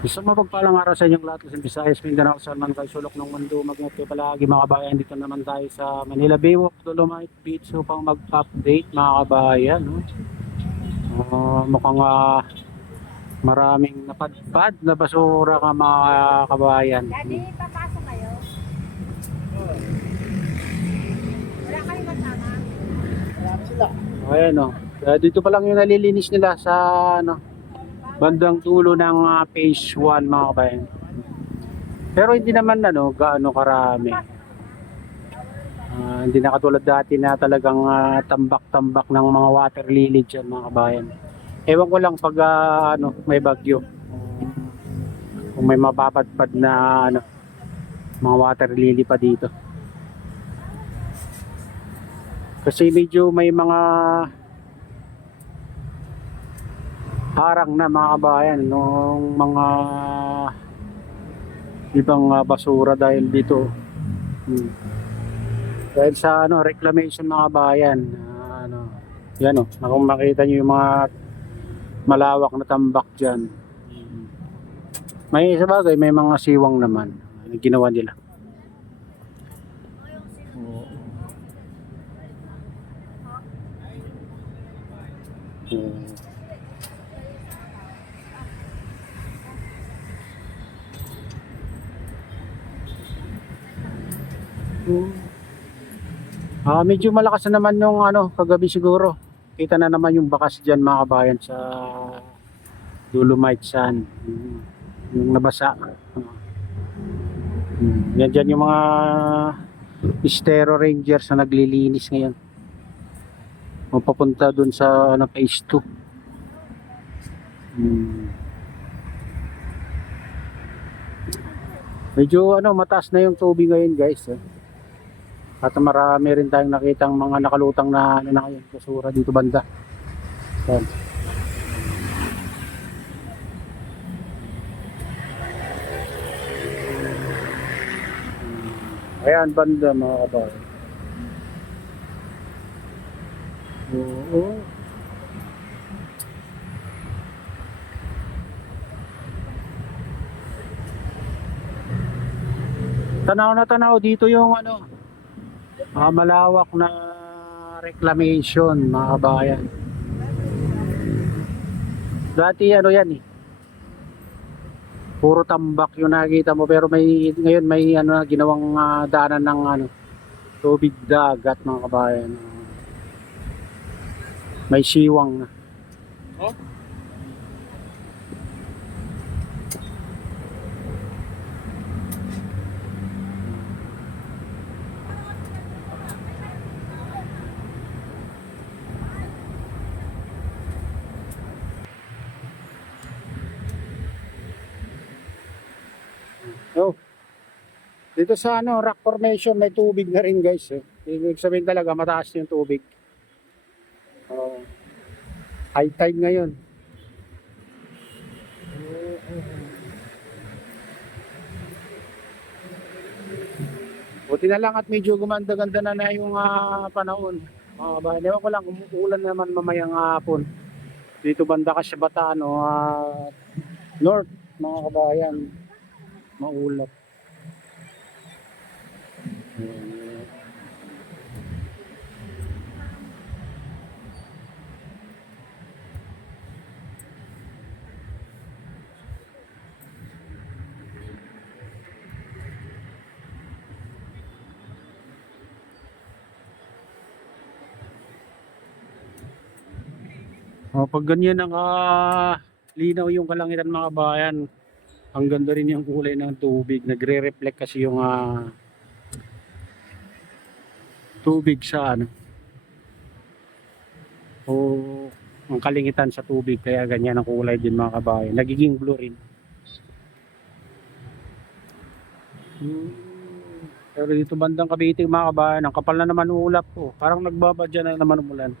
Gusto mapagpalang araw sa inyong lahat sa Visayas, Mindanao, sa man kayo sulok ng mundo. Mag-ingat kayo palagi mga kabayan. Dito naman tayo sa Manila Baywalk, Dolomite Beach upang mag-update mga kabayan. No? Mukhang maraming napadpad na basura ka mga kabayan. Daddy, papasok kayo? Wala kayong kasama? Marami sila. Ayan o. Dito pa lang yung nalilinis nila sa ano, bandang dulo ng phase 1 mga kabayan. Pero hindi naman gaano karami. Hindi na katulad dati na talagang tambak-tambak ng mga water lily dyan mga kabayan. Ewan ko lang pag may bagyo. Kung may mapapadpad na mga water lily pa dito. Kasi medyo may mga harang na mga kabayan nung mga ibang basura dahil dito. Dahil sa reclamation mga kabayan. Yan kung makita niyo yung mga malawak na tambak diyan. May sabagay may mga siwang naman na ginawa nila. Medyo malakas na naman yung kagabi siguro. Kita na naman yung bakas diyan mga kabayan sa Dolomite Sand. Yung nabasa. Yan dyan yung mga Estero Rangers na naglilinis ngayon. Mapapunta dun sa phase 2. Medyo mataas na yung tubig ngayon guys. At marami rin tayong nakitang mga nakalutang na na ngayon, basura dito banda. Yan. Ayan banda mga kabayan. Oo. Tanaw na tanaw dito yung malawak na reclamation mga kabayan. Dati yan puro tambak yung nakikita mo, pero ngayon may ginawang daanan ng tubig dagat mga kabayan. May siwang na. Oh? Oh. Dito sa rock formation may tubig na rin guys. Ibig sabihin talaga mataas yung tubig. High tide ngayon. Buti na lang at medyo gumanda-ganda na yung panahon. Mga kabayan, ewan ko lang kung uulan naman mamayang hapon. Dito banda ka sa Bataan north mga kabayan. Maulap. Pag ganyan linaw yung kalangitan mga kabayan, ang ganda rin yung kulay ng tubig. Nagre-reflect kasi yung tubig sa o ang kalingitan sa tubig, kaya ganyan ang kulay din mga kabayan. Nagiging blue rin. Pero dito bandang Cavite mga kabayan, ang kapal na naman ulap po. Parang nagbabadya na naman umulan.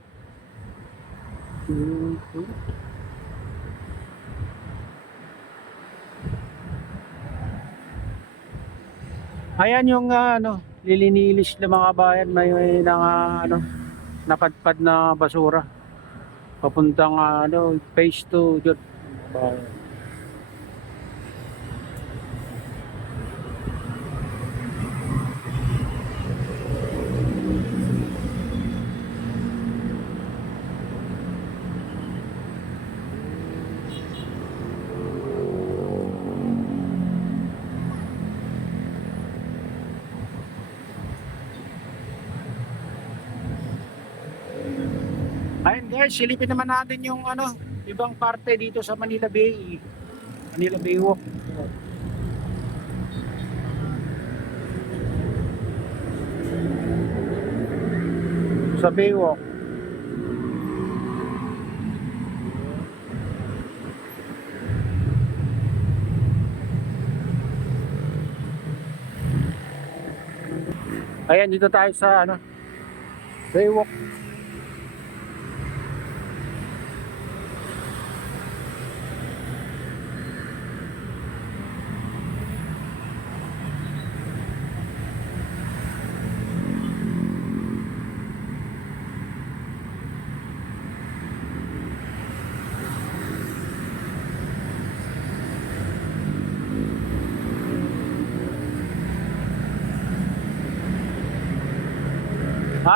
Ayan yung lilinilis ng mga bayan, may napadpad na basura. Papuntang phase 2 dyan. guys, silipin naman natin yung ano, ibang parte dito sa Manila Bay. Manila Bay Walk. Sa Baywalk. Ayan, dito tayo sa ano, Baywalk.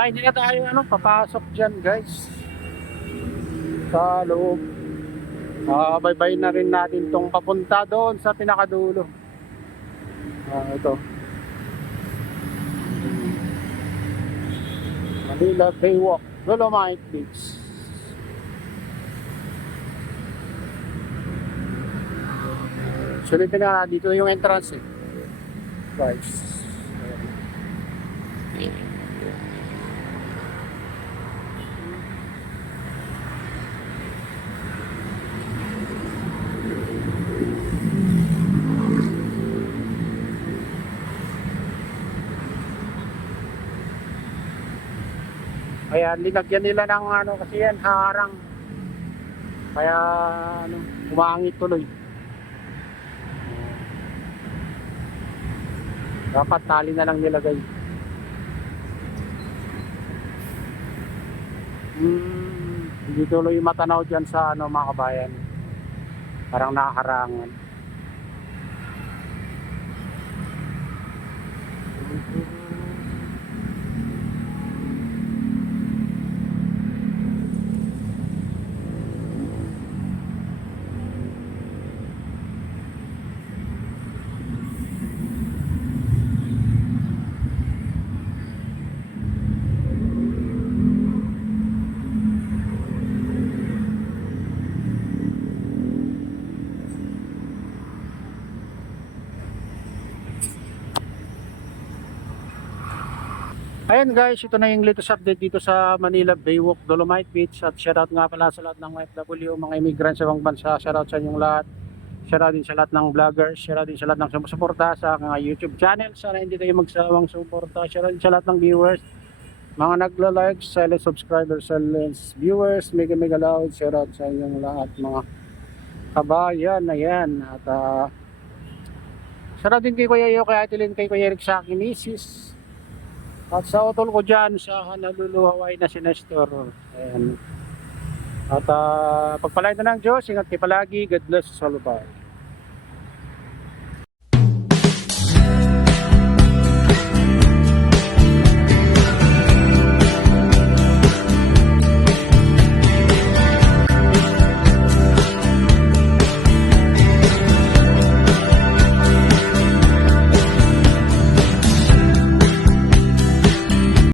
Hindi na tayo ano, papasok dyan guys sa loob. Bye-bye na rin natin tong papunta doon sa pinakadulo. Ito Manila Baywalk, Dolomite Beach. Sulitin na dito yung entrance guys. Kaya linagyan nila ng ano kasi yan harang. Kaya ano, umangit tuloy. Dapat tali na lang nilagay. Hindi tuloy matanaw dyan sa ano mga kabayan. Parang nakaharangan. Ayan guys, ito na yung latest update dito sa Manila Baywalk, Dolomite Beach. At shoutout nga pala sa lahat ng OFW, mga immigrants sa ibang bansa. Shoutout sa inyong lahat. Shoutout din sa lahat ng vloggers. Shoutout din sa lahat ng sumusuporta sa mga YouTube channel. Sana hindi kayo magsawang suporta. Shoutout din sa lahat ng viewers, mga nagla-like, silent subscribers, silent viewers, mega loud. Shoutout sa inyong lahat mga kabayan. Ayan. At shoutout din kay Kuya Yo, kay Ate Lynn, kay Kuya Eric, sa akin misis. At sa utol ko dyan sa naluluhaway na si Nestor. Ayan. At pagpalain na ng Diyos, ingat kayo palagi. God bless us all. Bye.